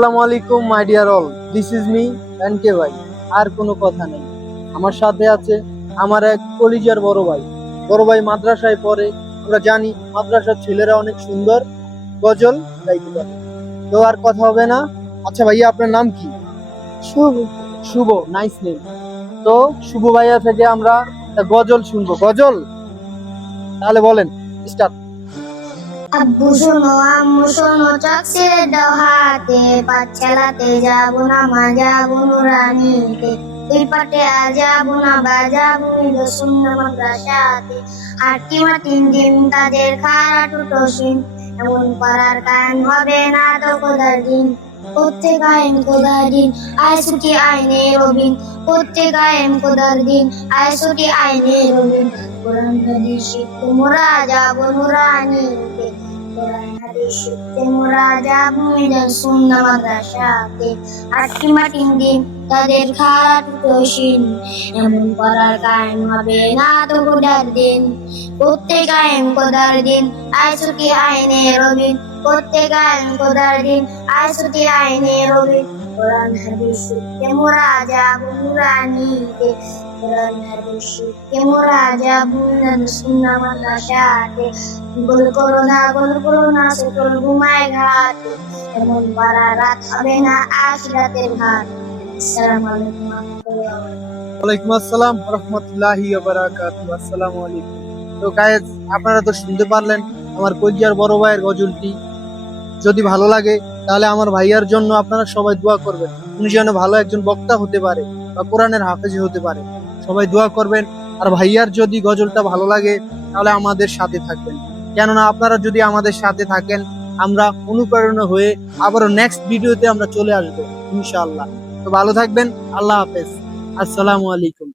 আসসালামু আলাইকুম my dear all, this is me NK ভাই। আর কোনো কথা নেই, আমার সাথে আছে আমার এক কলিজার বড় ভাই মাদ্রাসায় পড়ে। আমরা জানি মাদ্রাসার ছেলেরা অনেক সুন্দর গজল গাইতে পারে। তো আর কথা হবে না। আচ্ছা ভাইয়া, আপনার নাম কি? শুভ। শুভ, নাইস নেম। তো শুভ ভাইয়া থেকে আমরা একটা গজল শুনবো। গজল তাহলে বলেন, স্টার্ট। আব্বু শোনো আম্মু শোনো, চক ছেড়ে দাও হাতে, পাঠ চালাতে যাবো না মা, যাবো নুরানিতে। দুই পাটে যাবো না বাজাবো মিলো সুন্নাহ মাদ্রাসাতে। হাটিমা তিন দিন তাদের খারা টুটো সিন, এমন পারার কায়ন হবে না তো খোদার দিন। করতে কায়েম খোদার দিন, আয় ছুটি আইনে রবিন। করতে কায়েম খোদার দিন, আয় ছুটি আইনে রবিন। কোরআন হাদিস শিখতে মোরা যাবো নুরানিতে। কোরআন হাদিস শিখতে মোরা যাবো মিলাদ সুন্নাহ মাদ্রাসাতে। হাটিমা তিন দিন তাদের খারা টুটো সিন, এমন পড়ার কায়েম হবে না তো খোদার দিন। করতে কায়েম খোদার দিন, আয় ছুটি আইনে রবিন। করতে কায়েম খোদার দিন, আয় ছুটি আইনে রবিন। কোরআন হাদিস শিখতে মোরা যাবো নুরানিতে। কোরআন হাদিস শিখতে মোরা যাবো মিলাদ সুন্নাহ মাদ্রাসাতে। গোল করো না সকল ঘুমায় ঘাটে, এমন পারা রাত হবে না আখিরাতের ঘাট। আসসালামু আলাইকুম ওয়া রাহমাতুল্লাহ। ওয়ালাইকুম আসসালাম ওয়া রাহমাতুল্লাহি ওয়া বারাকাতুহু। আসসালামু আলাইকুম। তো গাইস, আপনারা তো শুনতে পারলেন আমার কলিজার বড় ভাইয়ের গজলটি। যদি ভালো লাগে তাহলে আমার ভাইয়ার জন্য আপনারা সবাই দোয়া করবেন, উনি যেন ভালো একজন বক্তা হতে পারে বা কোরআনের হাফেজ হতে পারে। সবাই দোয়া করবেন। আর ভাইয়ার যদি গজলটা ভালো লাগে তাহলে আমাদের সাথে থাকবেন, কেননা আপনারা যদি আমাদের সাথে থাকেন আমরা অনুপ্রেরণা হয়ে আবারও নেক্সট ভিডিওতে আমরা চলে আসবো ইনশাআল্লাহ। তো ভালো থাকবেন, আল্লাহ হাফেজ, আসসালামু আলাইকুম।